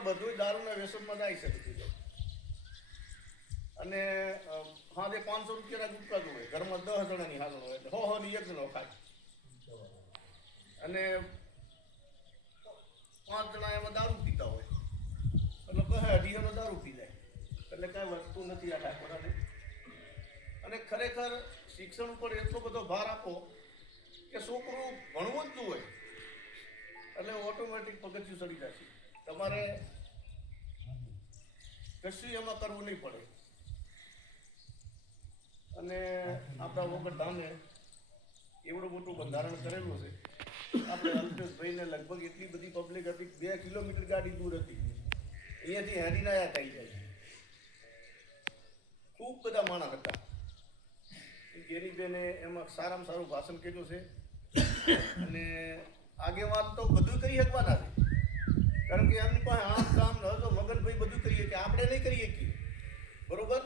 પણ બધું દારૂના વ્યસનમાં જાય છે બધી. અને હા તે 500 રૂપિયાના ગુટકા હોય, ઘરમાં 10 જણાની હાજર હોય એટલે હો ની એક જણો ખાય, અને 5 જણા એમાં દારૂ પીતા હોય એટલે કહે 2.5 દારૂ પી જાય, એટલે કાંઈ વસ્તુ નથી આ ઠાકોરાને. અને ખરેખર શિક્ષણ ઉપર એટલો બધો ભાર આપો કે છોકરું ભણવું જ હોય એટલે ઓટોમેટિક પગથિયું ચડી જશે. તમારે કશું એમાં કરવું નહીં પડે. અને આપણા વગર ધામે એવડું મોટું બંધારણ કરેલું છે. આપણે અલ્પેશભાઈને લગભગ એટલી બધી પબ્લિક હતી, 2 કિલોમીટર ગાડી દૂર હતી, અહીંયાથી હેડીને આવ્યા થઈ જાય. ખૂબ બધા માણસ હતા. ગેરીબેને એમાં સારામાં સારું ભાષણ કર્યું છે. અને આગેવાન તો બધું કરી શકવાના છે, કારણ કે એમની પાસે આમ કામ ન તો મગનભાઈ બધું કરીએ કે આપણે નહીં કરીએ કે બરોબર.